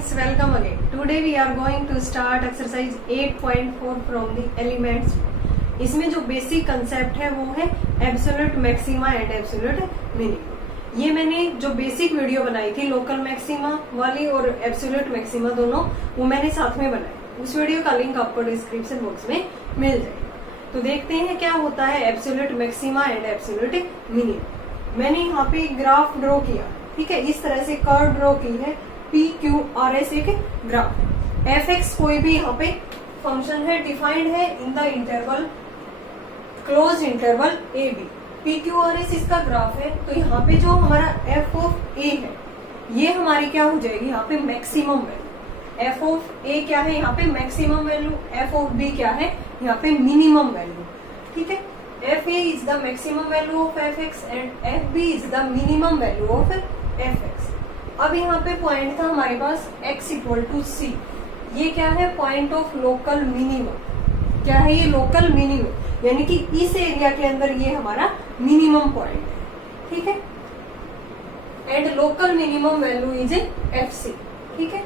friends, welcome again. Today we are going to start exercise 8.4 from the elements. इसमें जो basic concept है वो है absolute maxima and absolute minimum. ये मैंने जो बेसिक वीडियो बनाई थी लोकल मैक्सिमा वाली और एब्सोल्यूट मैक्सिमा दोनों, वो मैंने साथ में बनाई। उस वीडियो का लिंक आपको डिस्क्रिप्शन बॉक्स में मिल जाएगा। तो देखते हैं क्या होता है absolute maxima and absolute minimum. मैंने यहाँ पे ग्राफ ड्रॉ किया, ठीक है, इस तरह से कर्व ड्रॉ की है। PQRS एक ग्राफ है। fx कोई भी यहाँ पे फंक्शन है, डिफाइंड है in the interval close interval AB। PQRS इसका ग्राफ है, तो यहाँ पे जो हमारा f ऑफ a है ये हमारी क्या हो जाएगी यहाँ पे maximum value. f of a क्या है यहाँ पे maximum value, f of b क्या है यहाँ पे मिनिमम वैल्यू, ठीक है। fa is the maximum value of fx and fb is the minimum value of fx। अब यहाँ पे पॉइंट था हमारे पास x इक्वल टू c। ये क्या है पॉइंट ऑफ लोकल मिनिमम। क्या है ये लोकल मिनिमम, यानी कि इस एरिया के अंदर ये हमारा मिनिमम पॉइंट है, ठीक है। And local minimum value is fc, ठीक है।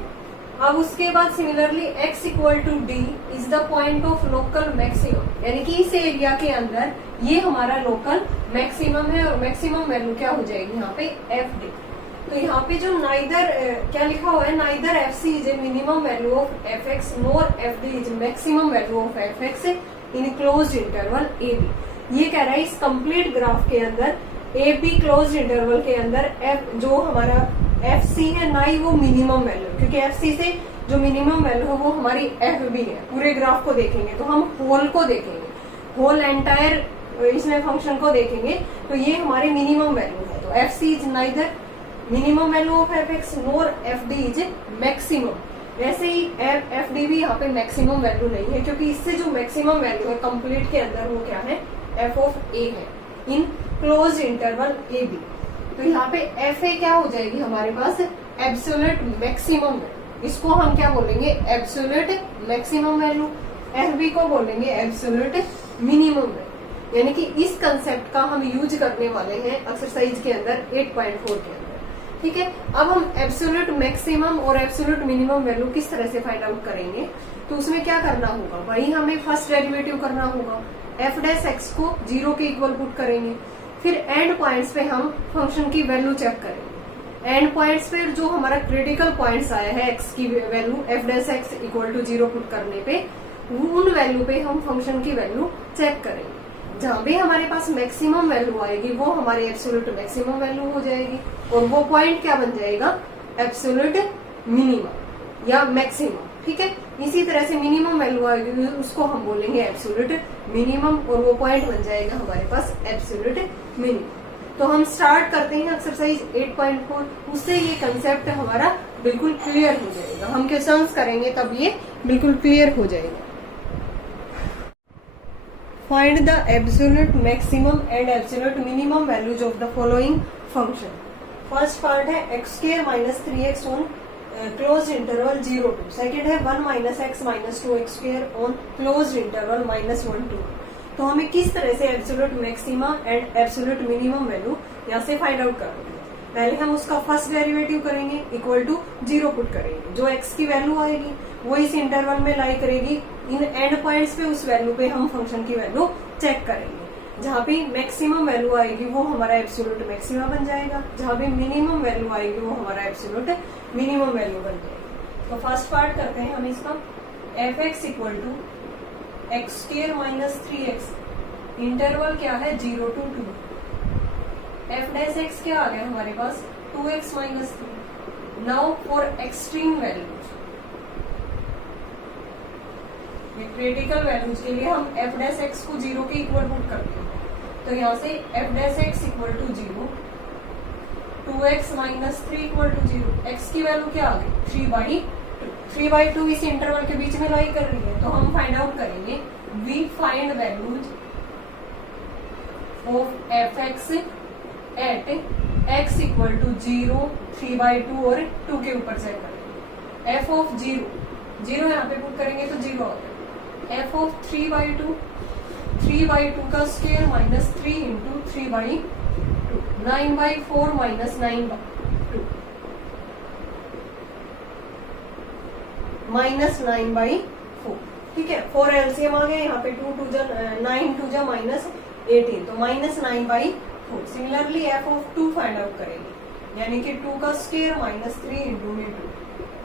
अब उसके बाद similarly x equal to d is the point of local maximum, यानी कि इस एरिया के अंदर ये हमारा लोकल मैक्सिमम है और मैक्सिमम वैल्यू क्या हो जाएगी यहाँ पे fd। तो यहाँ पे जो नाइदर क्या लिखा हुआ है, neither fc is a minimum value of fx NOR fd is maximum value of fx in close interval ab। ये कह रहा है इस कंप्लीट ग्राफ के अंदर ab क्लोज इंटरवल के अंदर f जो हमारा fc है ना ही वो मिनिमम वैल्यू, क्योंकि fc से जो मिनिमम वैल्यू है वो हमारी fb है। पूरे ग्राफ को देखेंगे तो हम होल को देखेंगे, होल एंटायर इसमें फंक्शन को देखेंगे तो ये हमारी मिनिमम वैल्यू है। तो fc is neither minimum value of fx NOR fd is maximum. वैसे ही fd भी यहाँ पे मैक्सिमम वैल्यू नहीं है, क्योंकि इससे जो मैक्सिमम वैल्यू है कंप्लीट के अंदर वो क्या है f ऑफ a है इन क्लोज इंटरवल ab। तो यहाँ पे fa क्या हो जाएगी हमारे पास एब्सोल्यूट मैक्सिमम वैल्यू। इसको हम क्या बोलेंगे एब्सोल्यूट मैक्सिमम वैल्यू। fb को बोलेंगे एब्सोल्यूट मिनिमम वैल्यू। यानी कि इस कंसेप्ट का हम यूज करने वाले हैं एक्सरसाइज के अंदर 8.4 के अंदर, ठीक है। अब हम एब्सोल्यूट मैक्सिमम और एब्सोल्यूट मिनिमम वैल्यू किस तरह से फाइंड आउट करेंगे, तो उसमें क्या करना होगा, वही हमें फर्स्ट डेरिवेटिव करना होगा। f डैश x को 0 के इक्वल पुट करेंगे, फिर एंड पॉइंट्स पे हम फंक्शन की वैल्यू चेक करेंगे। एंड पॉइंट्स पे जो हमारा क्रिटिकल पॉइंट्स आया है x की value f dash x equal to 0 put करने पे उन वैल्यू पे हम फंक्शन की वैल्यू चेक करेंगे। जहां भी हमारे पास मैक्सिमम वैल्यू आएगी वो हमारी एब्सोल्यूट मैक्सिमम वैल्यू हो जाएगी और वो पॉइंट क्या बन जाएगा एब्सोल्यूट मिनिमम या मैक्सिमम, ठीक है। इसी तरह से मिनिमम वैल्यू आएगी उसको हम बोलेंगे एब्सोल्यूट मिनिमम और वो पॉइंट बन जाएगा हमारे पास एब्सोल्यूट मिनिमम। तो हम स्टार्ट करते हैं एक्सरसाइज 8.4। उससे ये कंसेप्ट हमारा बिल्कुल क्लियर हो जाएगा। हम क्वेश्चंस करेंगे तब ये बिल्कुल क्लियर हो जाएगा। Find the absolute maximum and absolute minimum values of the following function. First part है x square minus 3x on closed interval 0 to। Second है 1 minus x minus 2x square on closed interval minus 1 to। तो हमें किस तरह से absolute maxima and absolute minimum value यहाँ से find out करेंगे। पहले हम उसका फर्स्ट डेरिवेटिव करेंगे, इक्वल टू 0 पुट करेंगे। जो x की वैल्यू आएगी वो इस इंटरवल में लाई करेगी। इन एंड पॉइंट्स पे उस वैल्यू पे हम फंक्शन की वैल्यू चेक करेंगे। जहां पे मैक्सिमम वैल्यू आएगी वो हमारा एब्सोल्यूट मैक्सिमा बन जाएगा, जहां पे मिनिमम वैल्यू आएगी वो हमारा एब्सोल्यूट मिनिमम वैल्यू बन जाएगी। तो फर्स्ट पार्ट करते हैं हम इसका। fx equal to x square minus 3x, interval क्या है 0 to 2। f डैश x क्या आ गया हमारे पास 2x minus 3। Now for extreme values, critical values के लिए हम f डैश x को 0 के इक्वल पुट करते हैं। तो यहाँ से f dash x equal to 0, 2x minus 3 equal to 0। x की वैल्यू क्या आ गई 3/2। 3/2 इस इंटरवल के बीच में लाई कर रही है, तो हम फाइंड आउट करेंगे we find values of fx at x equal to 0, 3/2 और 2 के ऊपर चेक करेंगे। f ऑफ 0 यहाँ पे पुट करेंगे तो 0 आ गया। f ऑफ 3/2, 3/2 का स्क्वायर माइनस 3 इंटू 3/2, 9/4 माइनस 9/2। -9/4। ठीक है, 4 एलसीएम आ गया, यहाँ पे 9 टू जा -18, तो -9/4। सिमिलरली f(2) फाइंड आउट करेंगे, यानी कि 2 का स्क्वायर -3 × 2,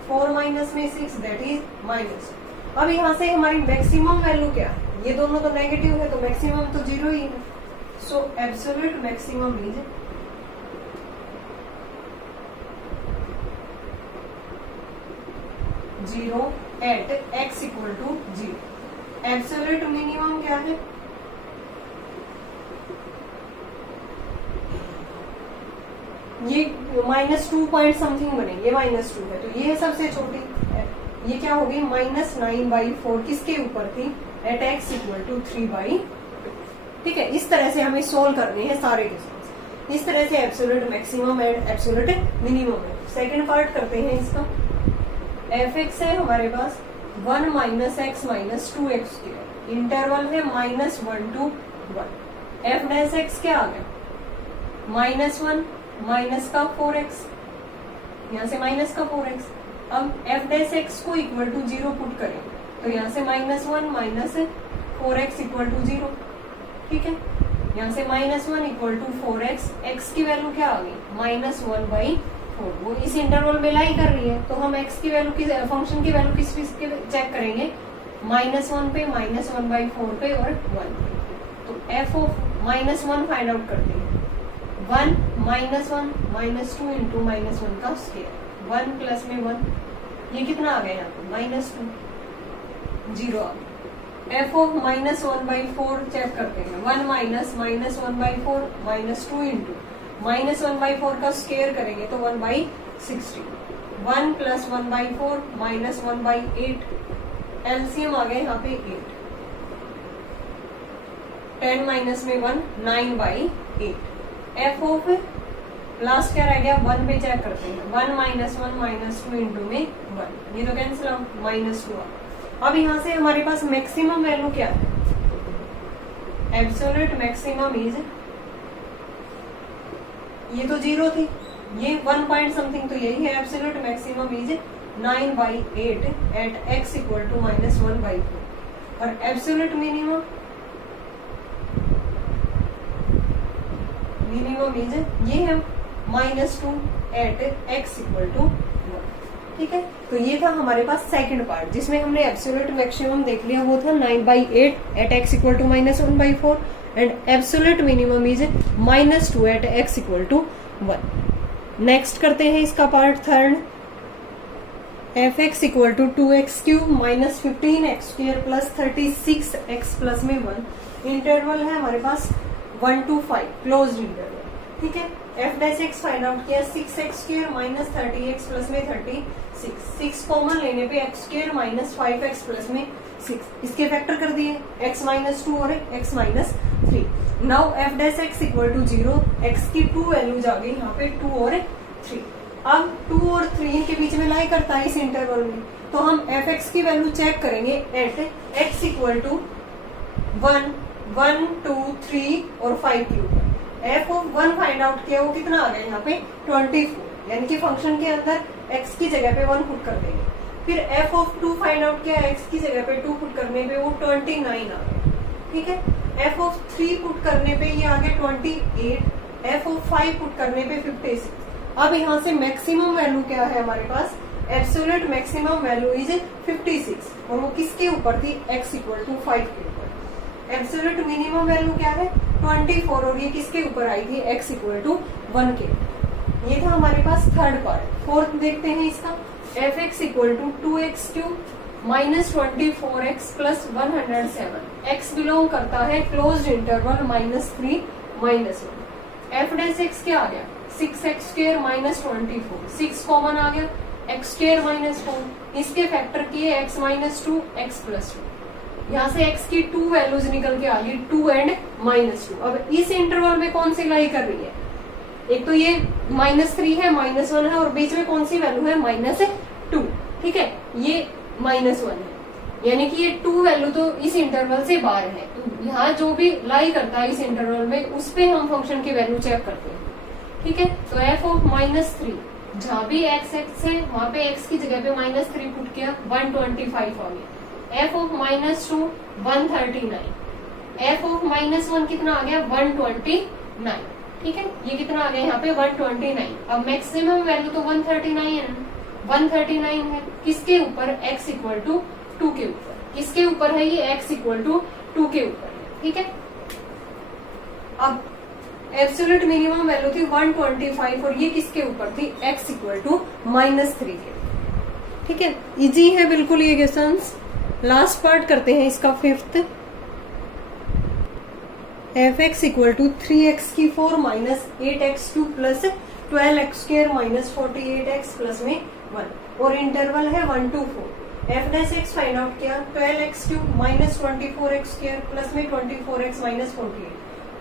4 माइनस में 6 दैट इज -। अब यहाँ से हमारी मैक्सिमम वैल्यू क्या है, ये दोनों तो नेगेटिव है तो मैक्सिमम तो 0 ही है। So absolute maximum is 0 at x equal to 0। Absolute minimum क्या है, ये -2 पॉइंट समथिंग बने, ये -2 है तो ये सबसे छोटी, ये क्या होगी -9/4 किसके ऊपर थी, एट x इक्वल टू 3/2। ठीक है, इस तरह से हमें सोल्व करने हैं सारे क्वेश्चन। इस तरह से absolute maximum and absolute minimum है। सेकंड पार्ट करते हैं इसका। f(x) है हमारे पास 1 - x - 2x², इंटरवल है -1 to 1। f(x) क्या आ गया, -1 माइनस का 4x, यहाँ से माइनस का 4x। अब f(x) को इक्वल टू 0 पुट करें तो यहाँ से -1 - 4x इक्वल टू 0। ठीक है, यहाँ से -1 इक्वल टू 4x, x की वैल्यू क्या आ गई -1/4। वो इस इंटरवल में लाई कर रही है तो हम x की वैल्यू, की फंक्शन की वैल्यू किस पे चेक करेंगे, -1 पे, -1/4 पे और 1 पे। तो f(-1) फाइंड आउट करते हैं। 1 - 1 -2 इंटू -1 का स्क्वायर, 1 प्लस में 1, ये कितना आ गया यहाँ पे -2, 0 आ गया। f(-1/4) चेक करते हैं। 1 - -1/4 -2 इंटू -1/4 का स्क्वायर करेंगे तो 1/60, 1 प्लस 1/4 -1/8, एलसीएम आ गया यहाँ पे 8, 10 माइनस में 1 9/8। f लास्ट क्या रह गया, 1 पे चेक करते हैं। 1 - 1 -2 इंटू में 1, ये तो कैंसिल आउट, -2। अब यहाँ से हमारे पास मैक्सिमम वैल्यू क्या है, एब्सोल्यूट मैक्सिमम इज, ये तो 0 थी, ये 1 पॉइंट समथिंग तो यही है। Absolute maximum is 9/8 at x equal to -1/4। और एब्सोल्यूट मिनिमम इज, ये है -2 एट x इक्वल टू 1। ठीक है, तो ये था हमारे पास सेकंड पार्ट, जिसमें हमने एब्सोल्यूट मैक्सिमम देख लिया, वो था 9/8 at x equal to -1/4 and absolute minimum is -2 at x equal to 1। Next करते हैं इसका part third. f(x) equal to 2x³ -15x² plus 36x plus में 1, इंटरवल है हमारे पास 1 to 5, क्लोज्ड इंटरवल। ठीक है, f(x) फाइंड आउट किया, 6x² -30x प्लस में 36, 6 कॉमन लेने पे x² -5x प्लस में 6, इसके फैक्टर कर दिए, x -2 और x -3। Now f(x) equal to 0, x की 2 वैल्यूज आ गई यहाँ पे 2 और 3। अब 2 और 3 के बीच में लाई करता है इस इंटरवल में, तो हम f(x) की वैल्यू चेक करेंगे एट x इक्वल टू 1, 1, 2, 3 और 5 के ऊपर। f(1) फाइंड आउट किया, वो कितना आ गया यहाँ पे 24, यानी कि फंक्शन के अंदर x की जगह पे 1 पुट कर देंगे। फिर f(2) फाइंड आउट किया, x की जगह पे 2 पुट करने पे वो 29 आ गया। ठीक है, f(3) पुट करने पे ये आ गया 28, f(5) पुट करने पे 56। अब यहाँ से मैक्सिमम वैल्यू क्या है हमारे पास, एब्सोल्यूट मैक्सिमम वैल्यू इज 56, और वो किसके ऊपर थी, x इक्वल टू 5 के ऊपर। एब्सोल्यूट मिनिमम वैल्यू क्या है 24, और ये किसके ऊपर आई थी, x इक्वल टू 1 के। ये था हमारे पास थर्ड पार्ट। फोर्थ देखते हैं इसका, f(x) equal to 2x³ -24x plus 107, x belong करता है क्लोज्ड इंटरवल -3 -1। f(x) क्या आ गया, 6x² -24, 6 कॉमन आ गया, x² -4, इसके फैक्टर किए x -2 x प्लस 2, यहाँ से x की 2 वैल्यूज निकल के आ गई 2 एंड -2। अब इस इंटरवल में कौन सी लाई कर रही है, एक तो ये -3 है, -1 है, और बीच में कौन सी वैल्यू है -2। ठीक है, ये -1 है, यानी कि ये 2 वैल्यू तो इस इंटरवल से बाहर है। तो यहाँ जो भी लाई करता है इस इंटरवल में, उस पे हम फंक्शन की वैल्यू चेक करते हैं। ठीक है, तो f(-3) जहाँ भी x है वहां पे x की जगह पे -3 पुट किया, 125 आ गया। f ऑफ -2 139, f ऑफ -1 कितना आ गया 129, ठीक है। ये कितना आ गया यहाँ पे 129। अब मैक्सिमम वैल्यू तो 139 है ना, 139 है किसके ऊपर, x इक्वल टू 2 के ऊपर। किसके ऊपर है ये, x इक्वल टू 2 के ऊपर है, ठीक है। अब एब्सोल्यूट मिनिमम वैल्यू थी 125 और ये किसके ऊपर थी, x इक्वल टू -3 के, ठीक है। इजी है बिल्कुल ये क्वेश्चंस। लास्ट पार्ट करते हैं इसका, fifth. f(x) equal to 3x⁴ minus 8x2 plus 12x² minus 48x plus में 1 और इंटरवल है 1 to 4। f'(x) फाइंड आउट किया, 12x³ माइनस 24x² प्लस में 24x माइनस 48।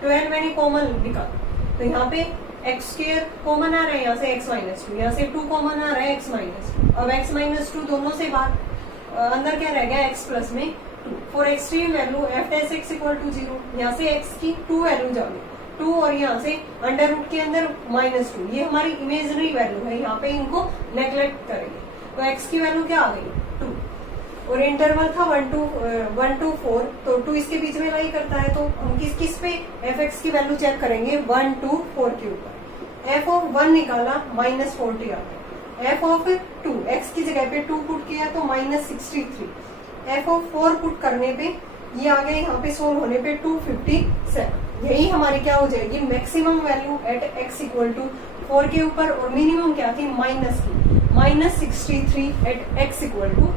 12 मैंने कॉमन निकाला तो यहाँ पे x² कॉमन आ रहा है, यहाँ से x माइनस 2, यहाँ से 2 कॉमन आ रहा है x माइनस 2। अब x माइनस 2 दोनों से बाहर, अंदर क्या रह गया x प्लस में 2। For extreme value f'(x) equal to 0, यहाँ से x की 2 वैल्यू जाओगे 2 और यहाँ से अंडर रूट के अंदर -2, ये हमारी इमेजनरी वैल्यू है, यहाँ पे इनको नेग्लेक्ट करेंगे। तो x की वैल्यू क्या आ गई 2 और इंटरवल था 1 to 4, तो 2 इसके बीच में लाई करता है, तो हम किस पे f(x) की वैल्यू चेक करेंगे 1 to 4 के ऊपर। f ऑफ 1 निकाला -40 आ गया, f ऑफ 2 x की जगह पे 2 पुट किया तो -63, f ऑफ 4 पुट करने पे ये आ गया, यहाँ पे सोल्व होने पे 257। यही हमारी क्या हो जाएगी maximum value at x equal to 4 के ऊपर, और मिनिमम क्या थी माइनस की, -63 एट x इक्वल टू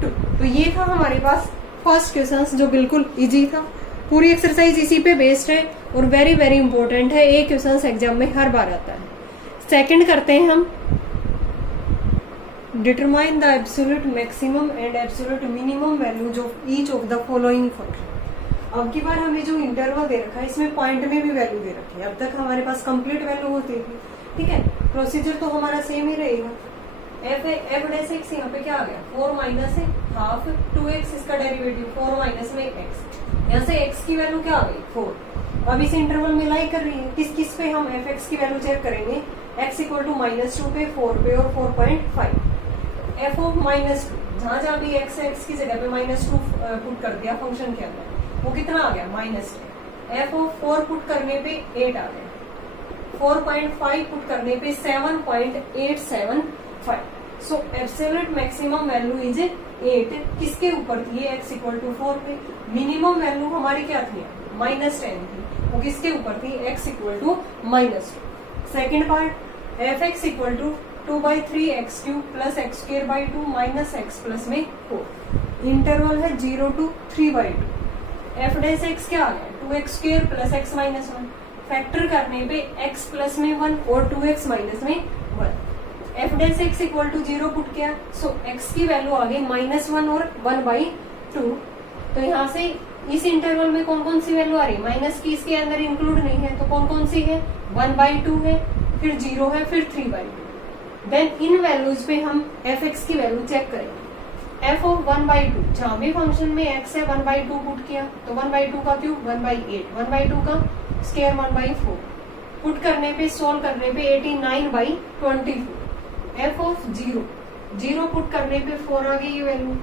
2। तो ये था हमारे पास फर्स्ट क्वेश्चन जो बिल्कुल इजी था। पूरी एक्सरसाइज इसी पे बेस्ड है और वेरी वेरी इंपॉर्टेंट है, एक क्वेश्चन एग्जाम में हर बार आता है। सेकंड करते हैं हम, determine the absolute maximum and absolute minimum values of each of the following function. अब की बार हमें जो इंटरवल दे रखा है इसमें पॉइंट में भी वैल्यू दे रखी है, अब तक हमारे पास कंप्लीट वैल्यू होती थी, ठीक है। प्रोसीजर तो हमारा सेम ही रहेगा। f'(x) यहाँ पे क्या आ गया 4 माइनस है हाफ 2x, इसका डेरिवेटिव 4 माइनस में x, यहाँ से x की वैल्यू क्या आ गई 4। अब इस इंटरवल में लाई कर रही है, किस पे हम f(x) की वैल्यू चेक करेंगे, x इक्वल टू -2 पे 4 पे और 4.5। f ऑफ -2 जहां भी x है x की जगह पे -2 पुट कर दिया फंक्शन के अंदर, वो कितना आ गया -10। f ऑफ 4 पुट करने पे 8 आ गया, 4.5 पुट करने पे 7.875। सो एब्सोल्यूट मैक्सिमम वैल्यू इज 8, किसके ऊपर थी x इक्वल टू 4 पे। मिनिमम वैल्यू हमारी क्या थी -10 थी, वो किसके ऊपर थी x equal to -2। Second part f(x) equal to 2/3x³ plus x²/2 minus x plus में 4। इंटरवल है 0 to 3/2। f'(x) क्या आ गया 2x² plus x minus 1, factor करने पे x प्लस में 1 और 2x माइनस में 1। f'(x) इक्वल टू 0 पुट किया, सो x की वैल्यू आ गई -1 और 1/2। तो यहाँ से इस इंटरवल में कौन कौन सी वैल्यू आ रही है, माइनस की इसके अंदर इंक्लूड नहीं है, तो कौन कौन सी है 1/2 है, फिर 0 है, फिर 3/2। देन इन वैल्यूज पे हम f(x) की वैल्यू चेक करेंगे। f ऑफ 1/2 जहां भी फंक्शन में x है 1/2 पुट किया, तो 1/2 का क्यूब 1/8, 1/2 का स्क्वायर 1/4 पुट करने पे सोल्व करने पे 89/24। f ऑफ 0 पुट करने पे 4 आ गई ये वैल्यू।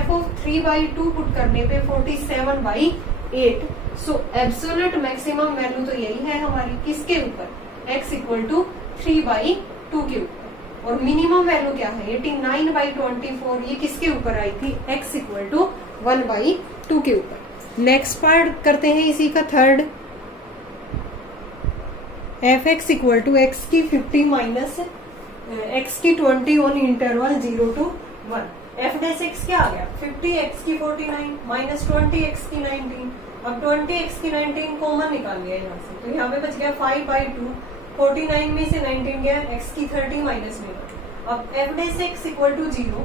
f ऑफ 3/2 पुट करने पे 47/8। सो एब्सोल्यूट मैक्सिमम वैल्यू तो यही है हमारी, किसके ऊपर x इक्वल टू 3/2 के ऊपर, और मिनिमम वैल्यू क्या है 89/24, ये किसके ऊपर आई थी x इक्वल टू 1/2 के ऊपर। नेक्स्ट पार्ट करते हैं इसी का third, f(x) equal to x की 50 माइनस x की 20 ऑन इंटरवल 0 to 1। f'(x) क्या आ गया 50 x की 49 माइनस 20 x की 19। अब 20 x की 19 कॉमन निकाल लिया यहाँ से, तो यहाँ पे बच गया 5/2, 49 में से 19 गया, x की 30 माइनस में। अब f'(x) इक्वल टू 0,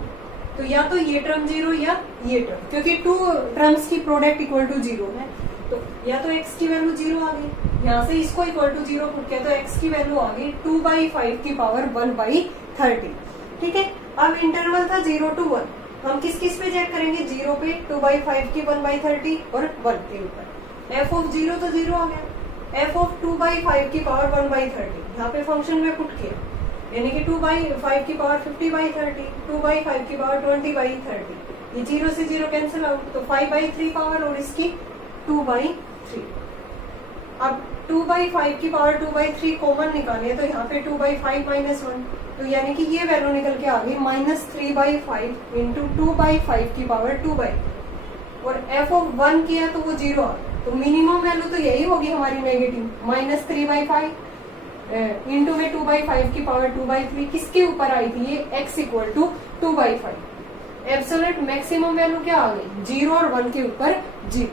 तो या तो ये टर्म 0 या ये टर्म, क्योंकि 2 टर्म्स की प्रोडक्ट इक्वल टू 0 है, तो या तो x की वैल्यू 0 आ गई, यहाँ से इसको इक्वल टू 0 पुट किया तो x की वैल्यू आ गई 2/5 की पावर 1/30। ठीक है, अब इंटरवल था 0 to 1, हम किस पे चेक करेंगे 0 पे 2/5 की 1/30 और 1 के ऊपर। f ऑफ 0 तो 0 आ गया, f ऑफ 2/5 की पावर 1/30 यहाँ पे फंक्शन में पुट किया, यानी कि 2/5 की पावर 50/30, 2/5 की पावर 20/30, ये 0 से 0 कैंसिल आउट, तो 5/3 पावर और इसकी 2/3। अब 2/5 की पावर 2/3 कॉमन निकाले तो यहाँ पे 2/5 -1, तो यानी कि ये वैल्यू निकल के आ गई -3/5 इंटू 2/5 की पावर 2/3, और f(1) किया तो वो 0 आ गया, तो मिनिमम वैल्यू तो यही होगी हमारी नेगेटिव, -3/5 इंटू में 2/5 की पावर 2/3, किसके ऊपर आई थी ये, x equal to 2/5। Absolute maximum value क्या आ गई, 0 और 1 के ऊपर 0।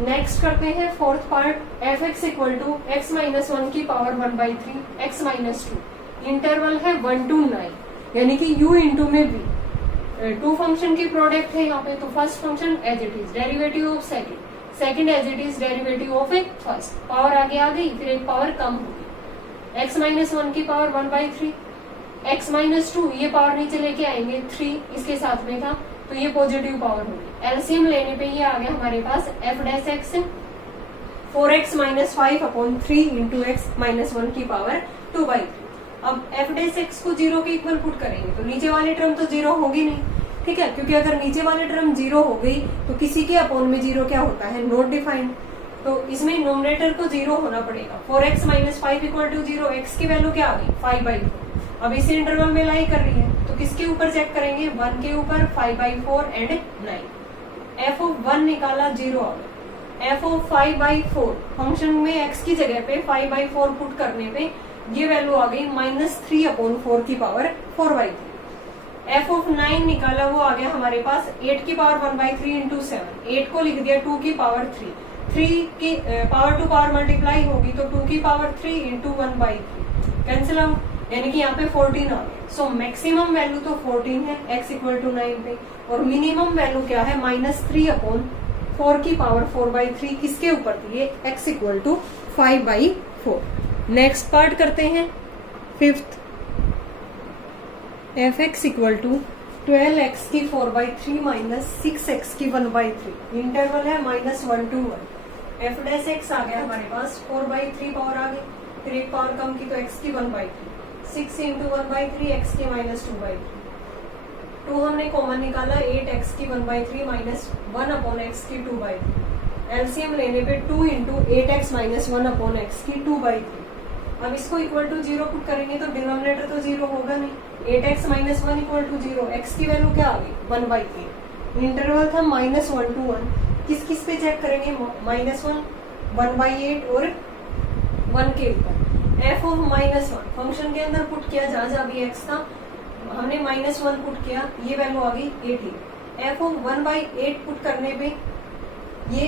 नेक्स्ट करते हैं fourth part, f(x) equal to x - 1 की पावर 1/3 x - 2, इंटरवल है 1 to 9, यानी कि u इंटू में v, टू फंक्शन की प्रोडक्ट है यहाँ पे, तो first function as it is, derivative of second as it is, derivative of a first, power आगे आ गई, फिर एक पावर कम होगी, x - 1 की पावर 1/3, x - 2 ये पावर नीचे लेके आएंगे, 3 इसके साथ में था तो ये पॉजिटिव पावर होगी, एलसीएम लेने पे ये आ गया हमारे पास f'(x) 4x - 5/3 इंटू x - 1 की पावर 2/3। अब f'(x) को 0 के इक्वल पुट करेंगे तो नीचे वाली टर्म तो 0 होगी नहीं, ठीक है, क्योंकि अगर नीचे वाली टर्म 0 हो गई तो किसी के अपॉन में 0 क्या होता है, नॉट डिफाइंड, तो इसमें नोमिनेटर को 0 होना पड़ेगा। 4x - 5 इक्वल टू 0, x की वैल्यू क्या आ गई 5/4, अब इसी इंटरवल में लाई कर रही है तो किसके ऊपर चेक करेंगे, 1 के ऊपर, 5/4 एंड 9, f(1) निकाला 0 आ गया, f(5/4) फंक्शन में x की जगह पे 5/4 पुट करने पे ये वैल्यू आ गई -3/4 की पावर 4/3। f(9) निकाला, वो आ गया हमारे पास 8 की पावर 1/3 इंटू 7, 8 को लिख दिया 2 की पावर 3, 3 की पावर टू पावर मल्टीप्लाई होगी तो 2 की पावर 3 इंटू 1/3 कैंसिल आउट, यानी कि यहाँ पे 14 आ गया। सो मैक्सिमम वैल्यू तो 14 है x इक्वल टू 9 पे, और मिनिमम वैल्यू क्या है -3/4 की पावर 4/3, किसके ऊपर थी ये, x equal to 5/4। Next part करते हैं fifth, f(x) equal to 12x की 4/3 माइनस 6x की 1/3, इंटरवल है -1 to 1, f'(x) आ गया हमारे पास 4/3 पावर आ गई, फिर एक पावर कम की तो x की 1/3, 6 इंटू 1/3 x की -2/3, 2 हमने कॉमन निकाला, 8x की 1/3 माइनस 1/x की 2/3, एलसीएम लेने पे 2 इंटू 8x - 1/x की 2/3। अब इसको इक्वल टू 0 पुट करेंगे तो डिनोमिनेटर तो 0 होगा नहीं, 8x - 1 इक्वल टू 0, x की वैल्यू क्या आ गई 1/3, इंटरवल था -1 to 1, किस किस पे चेक करेंगे, -1, 1/8 और 1 के ऊपर, f(-1) फंक्शन के अंदर पुट किया, जहां भी x था हमने -1 पुट किया, ये वैल्यू आ गई 18, f(1/8) पुट करने पे ये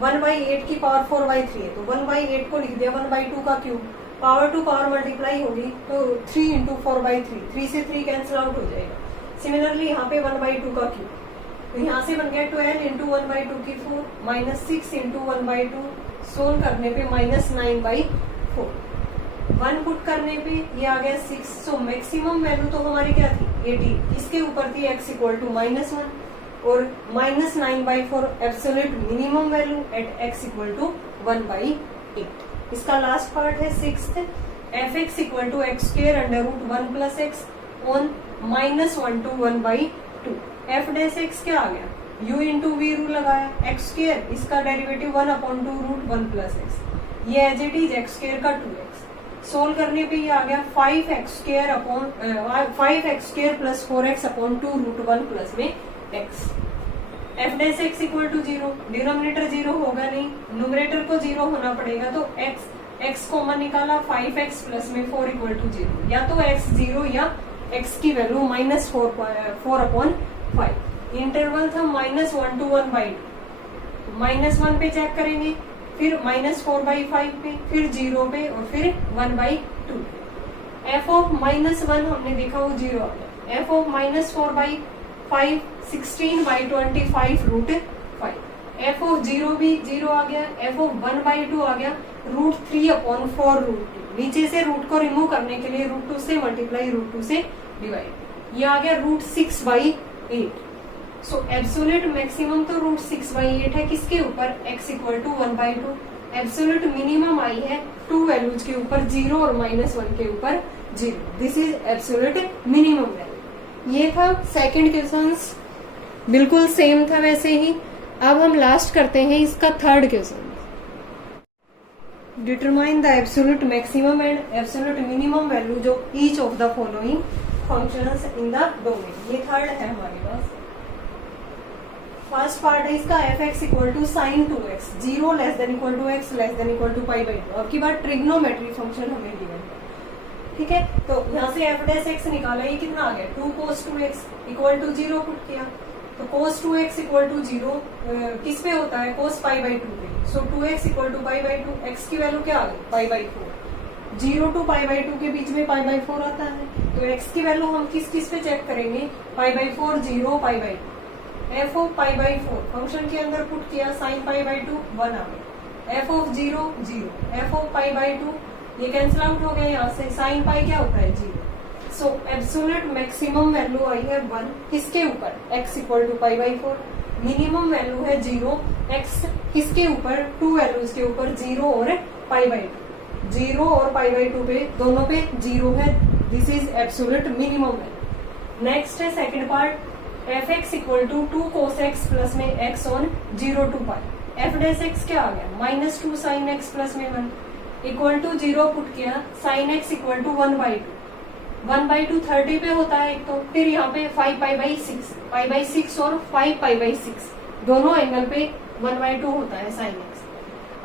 1/8 की पावर 4/3 है, तो 1/8 को लिख दिया 1/2 का cube, power to power multiply होगी तो 3 इंटू 4/3, 3 से 3 कैंसिल आउट हो जाएगा। सिमिलरली यहाँ पे 1/2 का क्यूब, तो यहाँ से बन गया 12 इंटू 1/2 की 4 माइनस 6 इंटू 1/2, सोल्व करने पे -9/4, 1 पुट करने पे ये आ गया 6। सो मैक्सिमम वैल्यू तो हमारी क्या थी 18, इसके ऊपर थी x इक्वल टू -1 और -9/4 absolute minimum value at x equal to 1/8। इसका लास्ट पार्ट है sixth, f(x) equal to x² √1 + x on -1 to 1/2, f'(x) क्या आ गया, u इंटू वी रूल लगाया, x², इसका डेरिवेटिव 1/2 √1 + x, ये एज इट इज x² का 2x, सोल्व करने पे ये आ गया 5x² + 4x/2 √1 + में x, f'(x) equal to 0, denominator 0 होगा नहीं, न्यूमरेटर को 0 होना पड़ेगा, तो x कॉमन निकाला, 5x प्लस में 4 इक्वल टू 0, या तो x 0 या x की वैल्यू -4/5, इंटरवल था -1 to 1/2, -1 पे चेक करेंगे, फिर -4/5 पे, फिर 0 पे और फिर 1/2। f(-1) हमने देखा वो 0 आ गया, f(-4/5) 16/25 √5, f(0) भी 0 आ गया, f(1/2) आ गया, √3/4 √2, नीचे से रूट को रिमूव करने के लिए √2 से मल्टीप्लाई, √2 से डिवाइड, ये आ गया √6/8। सो एब्सोल्यूट मैक्सिमम तो √6/8 है, किसके ऊपर, x equal to 1/2, absolute minimum आई है 2 वैल्यूज के ऊपर, 0 और -1 के ऊपर zero. This is absolute minimum value. ये था सेकंड क्वेश्चन, बिल्कुल सेम था वैसे ही। अब हम लास्ट करते हैं इसका third question. Determine the absolute maximum and absolute minimum value जो each of the following functions in the domain. ये थर्ड है हमारे पास। फर्स्ट पार्ट है इसका F x equal to sine 2x, 0 less than equal to X less than equal to pi by 2। अब की बार ट्रिग्नोमेट्री फंक्शन हमें गिवन है, ठीक है। तो यहाँ से एफ डैश एक्स निकाला, ये कितना आ गया 2 cos 2x equal to 0 put किया, तो cos 2x इक्वल टू 0 किस पे होता है cos पाई बाई 2 पे। So 2x equal to pi by 2, x की वैल्यू क्या आ गई pi by 4। 0 to pi by 2 के बीच में पाई बाई 4 आता है, तो x की वैल्यू हम किस किस पे चेक करेंगे, पाई by 4 0 pi by 2। F of pi by 4 function के अंदर पुट किया, साइन पाई बाई 2 1 आ गया, F of 0 0, F of pi by 2 ये कैंसिल आउट हो गया यहाँ से, साइन पाई क्या होता है 0। सो एब्सोल्यूट मैक्सिमम वैल्यू आई है 1 किसके ऊपर, x equal to pi by 4। Minimum value है 0, x किसके ऊपर, 2 वैल्यूज के ऊपर 0 और पाई बाई 2। 0 और पाई बाई 2 पे दोनों पे 0 है, this is absolute minimum value. Next है second part, F x equal to 2 cos x plus में x on 0 to pi. F dash x क्या आ गया माइनस 2 साइन x प्लस में 1 इक्वल टू 0 पुट किया, sine x equal to 1 by 2। 1 by 2 30 पे होता है एक तो, फिर यहाँ पे 5 पाई बाई 6, पाई बाई 6 और 5 पाई बाई 6 दोनों एंगल पे 1 बाई 2 होता है साइन x।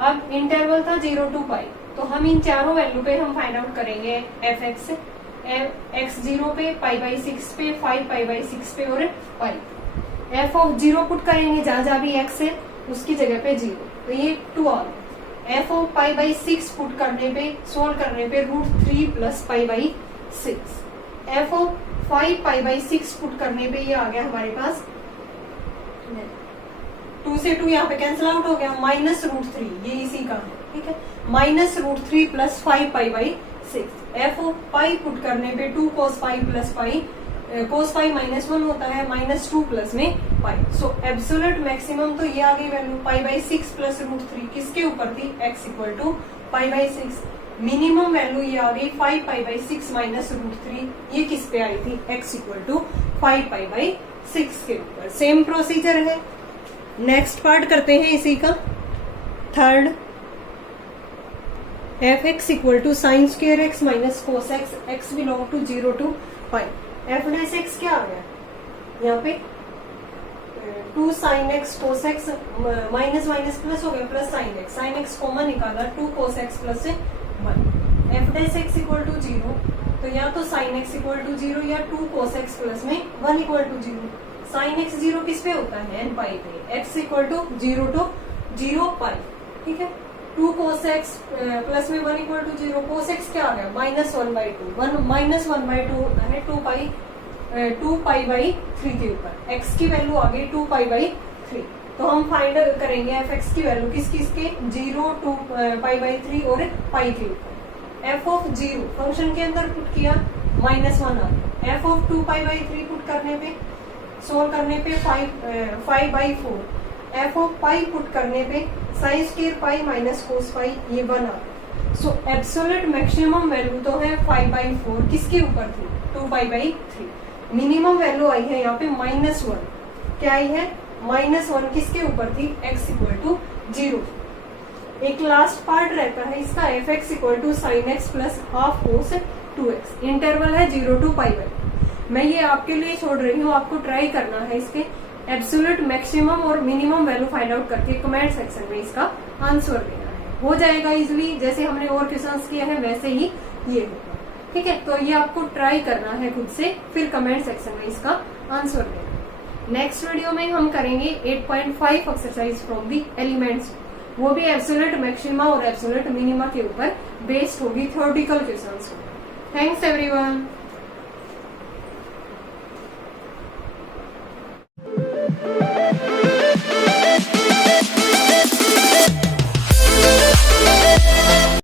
अब इंटरवल था 0 टू पाई, तो हम इन चारों वैल्यू पे हम फाइंड आउट करेंगे एफ एक्स। x 0 पे, पाई बाई 6 पे, 5 पाई बाई 6 पे और पाई। एफ ऑफ 0 पुट करेंगे, जहां जहां भी x है उसकी जगह पे 0, तो ये 2 आ गया। F of pi by 6 put करने पे, सोल्व करने पे √3 plus pi by 6। F of 5 pi by 6 put करने पे ये आ गया हमारे पास 2 से 2 यहाँ पे कैंसिल आउट हो गया, माइनस √3, ये इसी का है, ठीक है। Minus √3 plus 5 pi by 6। F of pi put करने पे 2 cos pi plus pi, cos pi minus 1 होता है, माइनस 2 प्लस में पाई। सो एब्सोल्यूट मैक्सिमम तो ये आ गई वैल्यू पाई बाई 6 प्लस √3 किसके ऊपर थी, x equal to pi by 6। Minimum value ये आ गई 5 पाई बाई 6 माइनस √3, ये किस पे आई थी, x equal to 5 pi by 6 के ऊपर। सेम प्रोसीजर है। नेक्स्ट पार्ट करते हैं इसी का third, f x equal to sine square x minus cos x, x belong to 0 to pi. F dash x क्या आ गया यहाँ पे 2 sine x cos x, minus minus plus हो गया, plus sine x, sine x common निकाला, 2 cos x plus 1। F dash x equal to 0, तो या तो साइन एक्स इक्वल टू 0 या 2 कोस एक्स प्लस में 1 इक्वल टू 0। साइन एक्स 0 किस पे होता है, एन पाई पे, एक्स इक्वल टू 0 टू 0 पाई, ठीक है। 2 cos x प्लस में 1 इक्वल टू 0, cos x क्या आ गया माइनस 1 बाई 2, 1 माइनस 1 बाई 2 होता है 2 पाई बाई 3 के ऊपर। x की वैल्यू आ गई 2 पाई बाई 3, तो हम फाइंड करेंगे एफ एक्स की वैल्यू किस किस के, 0 2 पाई बाई 3 और पाई के ऊपर। एफ ऑफ 0 फंक्शन के अंदर पुट किया, माइनस 1 आ गया। F of 2 pi by 3 put करने पे, सोल्व करने पे 5 by 4। F of pi put करने पे sine square pi minus cos pi, ये 1 आ गया। सो एब्सोल्यूट मैक्सिमम वैल्यू तो है 5 बाई 4 किसके ऊपर थी, 2 पाई बाई 3। मिनिमम वैल्यू आई है यहाँ पे माइनस 1, क्या आई है माइनस 1 किसके ऊपर थी, x इक्वल टू 0। एक लास्ट पार्ट रहता है इसका, F x equal to sine x plus half cos 2x। Interval है 0 टू पाई बाई। मैं ये आपके लिए छोड़ रही हूँ, आपको ट्राई करना है इसके एब्सोल्यूट मैक्सिमम और मिनिमम वैल्यू फाइंड आउट करके कमेंट सेक्शन में इसका आंसर देना है। हो जाएगा इजिली, जैसे हमने और क्वेश्चंस किए हैं वैसे ही ये होगा, ठीक है। तो ये आपको ट्राई करना है खुद से, फिर कमेंट सेक्शन में इसका आंसर देना। नेक्स्ट वीडियो में हम करेंगे 8.5 एक्सरसाइज फ्रॉम दी एलिमेंट्स, वो भी एब्सोल्यूट मैक्सिमा और एब्सोल्यूट मिनिमा के ऊपर बेस्ड होगी, थ्योरेटिकल क्वेश्चंस। Thanks everyone.